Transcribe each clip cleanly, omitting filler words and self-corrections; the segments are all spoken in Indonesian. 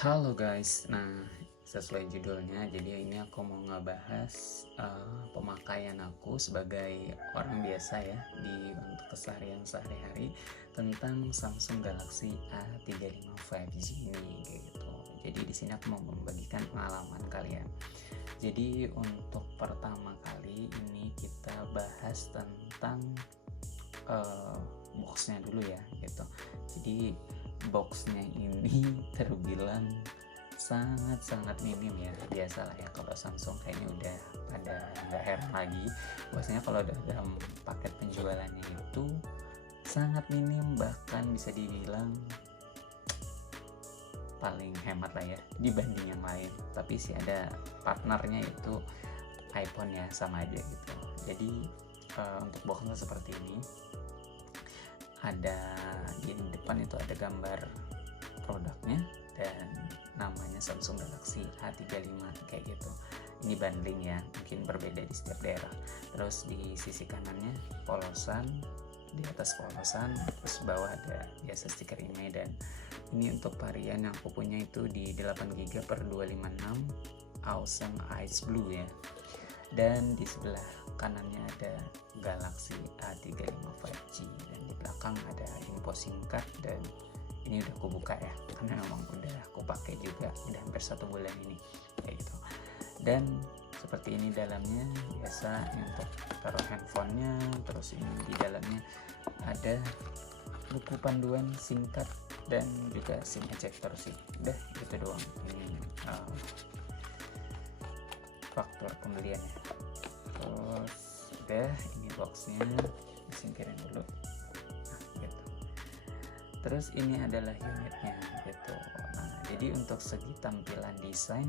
Halo guys, nah sesuai judulnya, jadi ini aku mau ngebahas pemakaian aku sebagai orang biasa ya untuk keseharian sehari-hari tentang Samsung Galaxy A35 5G ini gitu. Jadi di sini aku mau membagikan pengalaman kalian. Jadi untuk pertama kali ini kita bahas tentang boxnya dulu ya gitu. Jadi boxnya ini terbilang sangat-sangat minim ya. Biasalah ya, kalau Samsung kayaknya udah pada nggak heran lagi bahwasanya kalau dalam paket penjualannya itu sangat minim, bahkan bisa dibilang paling hemat lah ya dibanding yang lain. Tapi sih ada partnernya itu iPhone ya, sama aja gitu. Jadi untuk boxnya seperti ini, ada di depan itu ada gambar produknya dan namanya Samsung Galaxy A35 kayak gitu. Ini bundling ya, mungkin berbeda di setiap daerah. Terus di sisi kanannya polosan, di atas polosan, terus bawah ada biasa stiker ini. Dan ini untuk varian yang aku punya itu di 8GB per 256 Awesome Ice Blue ya. Dan di sebelah kanannya ada Galaxy A35 5G, dan di belakang ada info singkat. Dan ini udah aku buka ya, karena memang udah aku pakai juga udah hampir 1 bulan ini kayak gitu. Dan seperti ini dalamnya, biasa untuk taruh handphonenya. Terus ini di dalamnya ada buku panduan singkat dan juga SIM ejector sih. Udah itu doang ini faktor pembeliannya. Terus udah, ini boxnya disingkirin dulu. Gitu. Terus ini adalah unitnya gitu. Nah, jadi untuk segi tampilan desain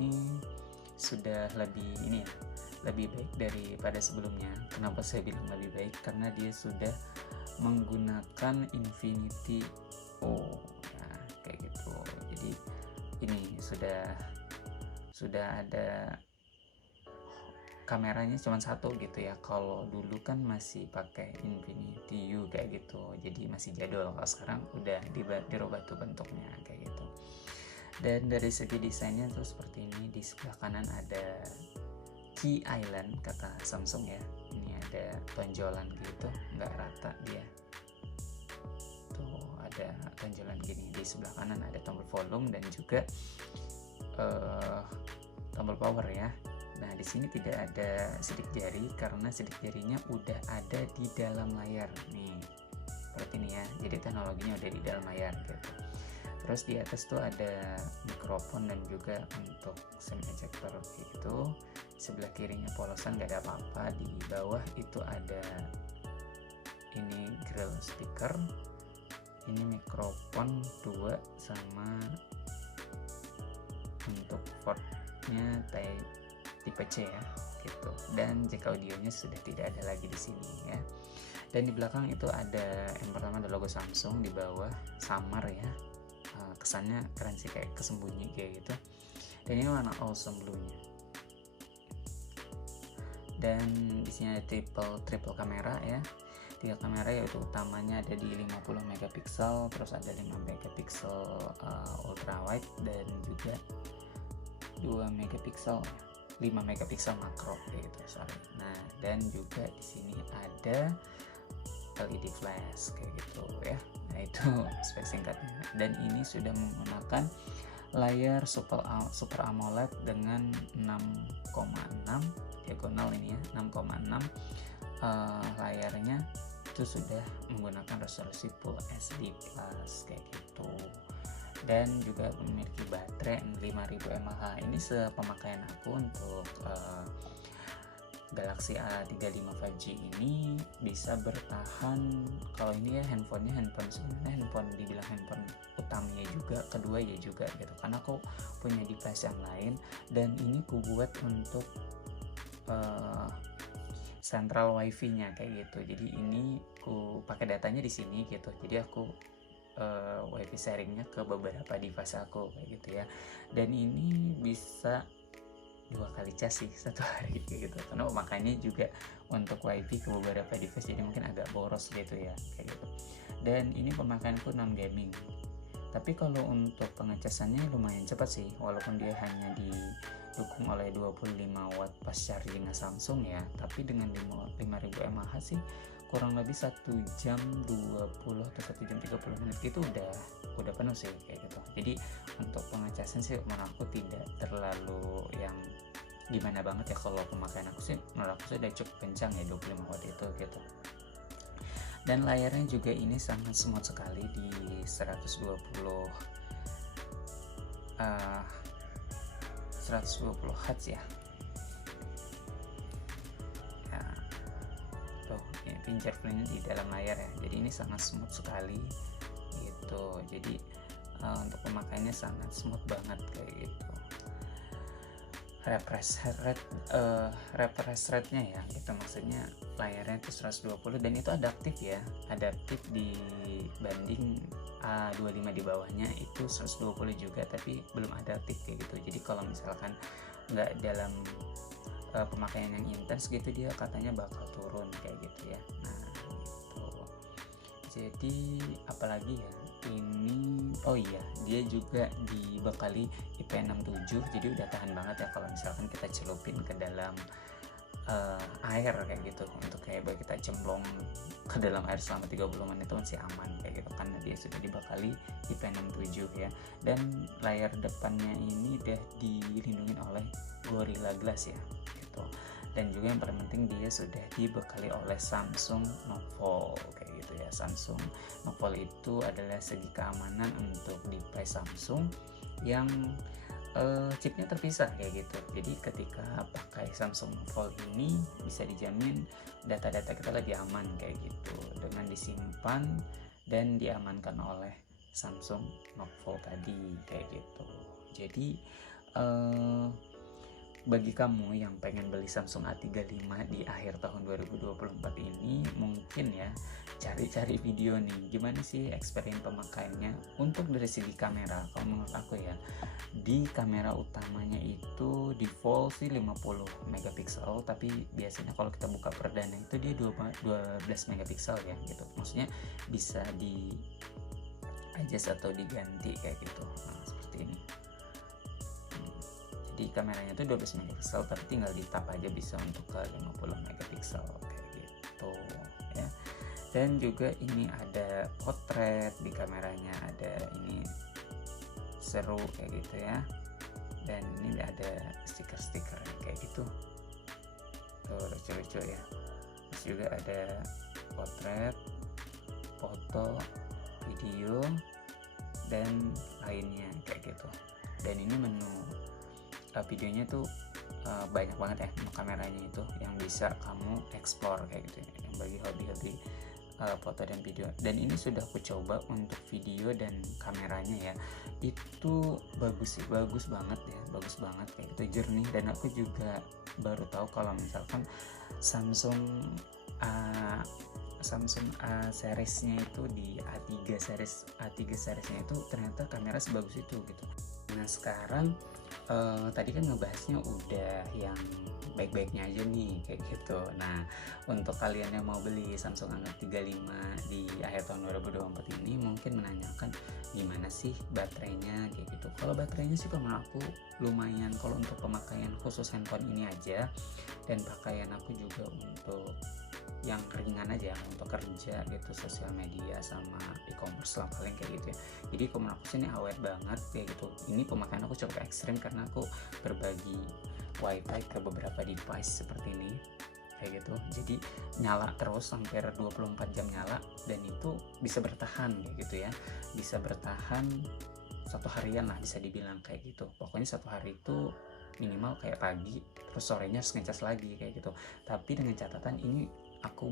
ini sudah lebih baik daripada sebelumnya. Kenapa saya bilang lebih baik? Karena dia sudah menggunakan Infinity O. Nah, kayak gitu. Jadi ini sudah ada kameranya cuma satu gitu ya. Kalau dulu kan masih pakai Infinity U kayak gitu, jadi masih jadul. Kalau sekarang udah dirubah tuh bentuknya kayak gitu. Dan dari segi desainnya tuh seperti ini. Di sebelah kanan ada Key Island kata Samsung ya. Ini ada tonjolan gitu, nggak rata dia. Tuh ada tonjolan gini. Di sebelah kanan ada tombol volume dan juga tombol power ya. Nah, di sini tidak ada sidik jari karena sidik jarinya udah ada di dalam layar nih. Seperti ini ya. Jadi teknologinya udah di dalam layar gitu. Terus di atas tuh ada mikrofon dan juga untuk SIM ejector gitu. Sebelah kirinya polosan, gak ada apa-apa. Di bawah itu ada ini grill speaker. Ini mikrofon 2 sama untuk portnya tipe C ya gitu. Dan jack audionya sudah tidak ada lagi di sini ya. Dan di belakang itu ada yang pertama ada logo Samsung, di bawah samar ya. Kesannya keren sih, kayak kesembunyi kayak gitu. Dan ini warna awesome blue-nya. Dan di sini ada triple kamera ya. 3 kamera yaitu utamanya ada di 50 megapiksel, terus ada 5 megapiksel ultra wide dan juga 2 megapiksel 5 megapiksel makro gitu, sorry. Nah, dan juga di sini ada LED flash kayak gitu ya. Nah, itu spek singkatnya. Dan ini sudah menggunakan layar Super AMOLED dengan 6,6 diagonal ini ya, 6,6 layarnya itu sudah menggunakan resolusi Full HD Plus kayak gitu. Dan juga memiliki baterai 5000 mAh. Ini sepemakaian aku untuk Galaxy A35 5G ini bisa bertahan. Kalau ini ya handphone sebenarnya dibilang handphone utamanya juga, kedua ya juga gitu, karena aku punya device yang lain. Dan ini ku buat untuk central wifi nya kayak gitu. Jadi ini ku pakai datanya di sini gitu. Jadi aku wifi sharingnya ke beberapa device aku kayak gitu ya. Dan ini bisa 2 kali cas sih satu hari gitu, karena makanya juga untuk wifi ke beberapa device, jadi mungkin agak boros gitu ya kayak gitu. Dan ini pemakaianku non gaming Tapi kalau untuk pengecasannya lumayan cepat sih, walaupun dia hanya didukung oleh 25 watt pas chargingnya Samsung ya, tapi dengan 5000 mAh sih kurang lebih 1 jam 20 atau 1 jam 30 menit itu udah penuh sih kayak gitu. Jadi untuk pengecasan sih menurut aku tidak terlalu yang gimana banget ya. Kalau pemakaian aku sih menurut aku sih udah cukup kencang ya 25 watt itu gitu. Dan layarnya juga ini sangat smooth sekali di 120 Hz ya. Ya, tuh ini fingerprintnya di dalam layar ya. Jadi ini sangat smooth sekali gitu. Jadi untuk pemakaiannya sangat smooth banget kayak gitu. Refresh rate-nya ya gitu, maksudnya layarnya itu 120 dan itu adaptif ya, adaptif dibanding A25 di bawahnya itu 120 juga tapi belum adaptif kayak gitu. Jadi kalau misalkan nggak dalam pemakaian yang intens gitu, dia katanya bakal turun kayak gitu ya. Nah gitu. Jadi apalagi ya ini, oh iya, dia juga dibekali IP67, jadi udah tahan banget ya kalau misalkan kita celupin ke dalam air kayak gitu. Untuk kayak baik kita cemplung ke dalam air selama 30 menit itu masih aman kayak gitu, karena dia sudah dibekali IP67 ya. Dan layar depannya ini udah dilindungi oleh Gorilla Glass ya gitu. Dan juga yang paling penting dia sudah dibekali oleh Samsung Note kayak gitu ya. Samsung Note itu adalah segi keamanan untuk device Samsung yang chipnya terpisah kayak gitu. Jadi ketika pakai Samsung Note ini bisa dijamin data-data kita lebih aman kayak gitu, dengan disimpan dan diamankan oleh Samsung Note tadi kayak gitu. Jadi bagi kamu yang pengen beli Samsung A35 di akhir tahun 2024 ini, mungkin ya cari-cari video nih gimana sih experience pemakaiannya. Untuk dari segi kamera, kalau menurut aku ya, di kamera utamanya itu default sih 50 megapiksel, tapi biasanya kalau kita buka perdana itu dia 12 megapiksel ya gitu. Maksudnya bisa di adjust atau diganti kayak gitu. Nah, seperti ini. Di kameranya tuh 12 megapiksel, tapi tinggal di tap aja bisa untuk ke 50 megapiksel kayak gitu ya. Dan juga ini ada potret di kameranya, ada ini seru kayak gitu ya. Dan ini ada stiker-stiker kayak gitu tuh, lucu-lucu ya. Terus juga ada potret, foto, video dan lainnya kayak gitu. Dan ini menu videonya tuh banyak banget ya kameranya itu yang bisa kamu explore kayak gitu ya, yang bagi hobi-hobi foto dan video. Dan ini sudah aku coba untuk video dan kameranya ya, itu bagus sih, bagus banget ya, bagus banget kayak gitu, jernih. Dan aku juga baru tahu kalau misalkan Samsung A seriesnya itu di A3 seriesnya itu ternyata kamera sebagus itu gitu. Nah sekarang tadi kan ngebahasnya udah yang baik-baiknya aja nih kayak gitu. Nah untuk kalian yang mau beli Samsung A35 di akhir tahun 2024 ini mungkin menanyakan gimana sih baterainya kayak gitu. Kalau baterainya sih kalau menurut aku lumayan kalau untuk pemakaian khusus handphone ini aja, dan pakaian aku juga untuk yang ringan aja untuk kerja gitu, sosial media sama e-commerce lah paling kayak gitu ya. Jadi kalau menurut aku sih ini awet banget kayak gitu. Ini pemakaian aku cukup ekstrim karena aku berbagi wifi ke beberapa device seperti ini kayak gitu. Jadi nyala terus hampir 24 jam nyala, dan itu bisa bertahan kayak gitu ya, bisa bertahan 1 harian lah bisa dibilang kayak gitu. Pokoknya 1 hari itu minimal kayak pagi, terus sorenya harus ngecas lagi kayak gitu. Tapi dengan catatan ini aku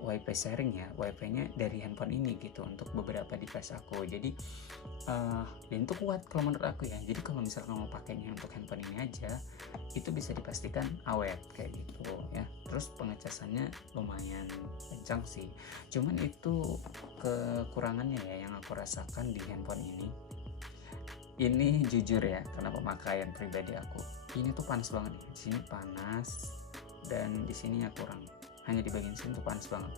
wifi sharing ya, wifi-nya dari handphone ini gitu untuk beberapa device aku. Jadi dan itu kuat kalau menurut aku ya. Jadi kalau misalkan mau pakainya untuk handphone ini aja, itu bisa dipastikan awet kayak gitu ya. Terus pengecasannya lumayan kencang sih. Cuman itu kekurangannya ya yang aku rasakan di handphone ini. Ini jujur ya, karena pemakaian pribadi aku, ini tuh panas banget ya. Di sini panas dan di sininya kurang. Hanya di bagian sini tuh panas banget.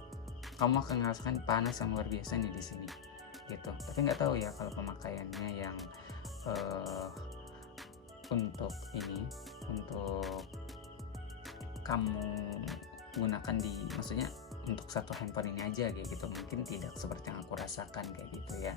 Kamu akan merasakan panas yang luar biasa nih di sini. gitu. Tapi nggak tahu ya kalau pemakaiannya yang untuk kamu gunakan maksudnya untuk satu handphone ini aja kayak gitu, mungkin tidak seperti yang aku rasakan kayak gitu ya,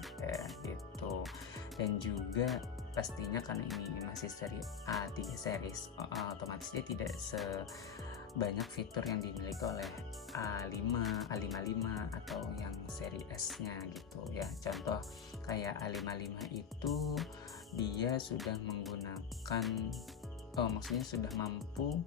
gitu. Dan juga pastinya karena ini masih seri A3 series, otomatis dia tidak sebanyak fitur yang dimiliki oleh A5, A55 atau yang seri S-nya gitu ya. Contoh kayak A55 itu dia sudah menggunakan maksudnya sudah mampu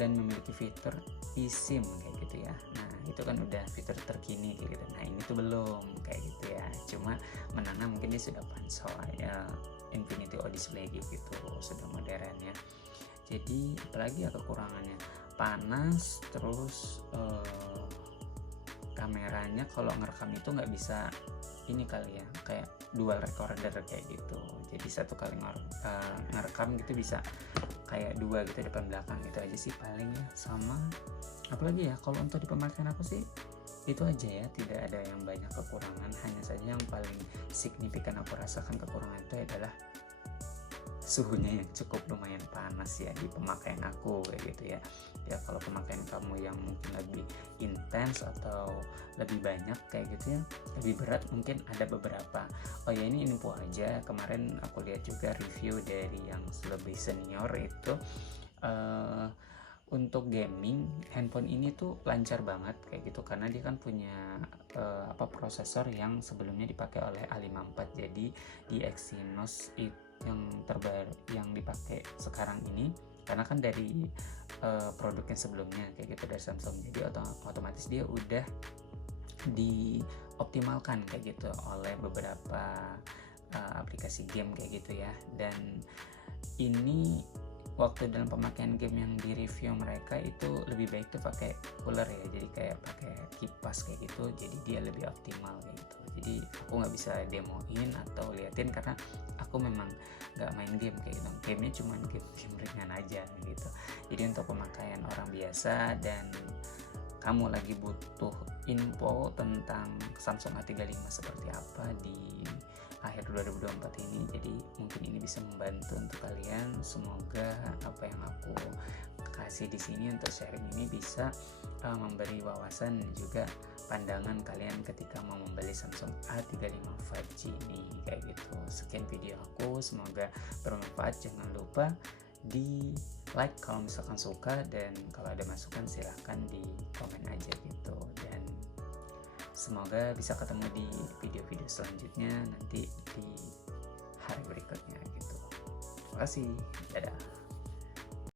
dan memiliki fitur eSIM kayak gitu ya. Nah itu kan udah fitur terkini kayak gitu. Nah ini tuh belum kayak gitu ya, cuma menengah mungkin dia sudah pansel ya, Infinity O Display gitu, sudah modern ya. Jadi apalagi ya kekurangannya, panas, terus kameranya kalau ngerekam itu nggak bisa ini kali ya, kayak dual recorder kayak gitu. Jadi satu kali ngerekam gitu bisa kayak dua gitu depan belakang, gitu aja sih paling ya. Sama apalagi ya, kalau untuk di pemakaian aku sih itu aja ya, tidak ada yang banyak kekurangan. Hanya saja yang paling signifikan aku rasakan kekurangan itu adalah suhunya yang cukup lumayan panas ya di pemakaian aku kayak gitu ya. Ya kalau pemakaian kamu yang mungkin lebih intens atau lebih banyak kayak gitu ya, lebih berat, mungkin ada beberapa. Oh ya ini info aja, kemarin aku lihat juga review dari yang lebih senior itu untuk gaming handphone ini tuh lancar banget kayak gitu, karena dia kan punya prosesor yang sebelumnya dipakai oleh A54. Jadi di Exynos yang terbaru yang dipakai sekarang ini, karena kan dari produknya sebelumnya kayak gitu dari Samsung, jadi otomatis dia udah dioptimalkan kayak gitu oleh beberapa aplikasi game kayak gitu ya. Dan ini waktu dalam pemakaian game yang di review mereka itu lebih baik tuh pakai cooler ya, jadi kayak pakai kipas kayak gitu, jadi dia lebih optimal kayak gitu. Jadi aku nggak bisa demoin atau liatin karena aku memang nggak main game kayak gitu, gamenya cuma game ringan aja gitu. Jadi untuk pemakaian orang biasa dan kamu lagi butuh info tentang Samsung A35 seperti apa di akhir 2024 ini, jadi mungkin ini bisa membantu untuk kalian. Semoga apa yang aku kasih di sini untuk sharing ini bisa memberi wawasan dan juga pandangan kalian ketika mau membeli Samsung A35 5G ini kayak gitu. Sekian video aku, semoga bermanfaat. Jangan lupa di like kalau misalkan suka, dan kalau ada masukan silahkan di komen aja gitu. Dan semoga bisa ketemu di video-video selanjutnya nanti di hari berikutnya gitu. Terima kasih, dadah.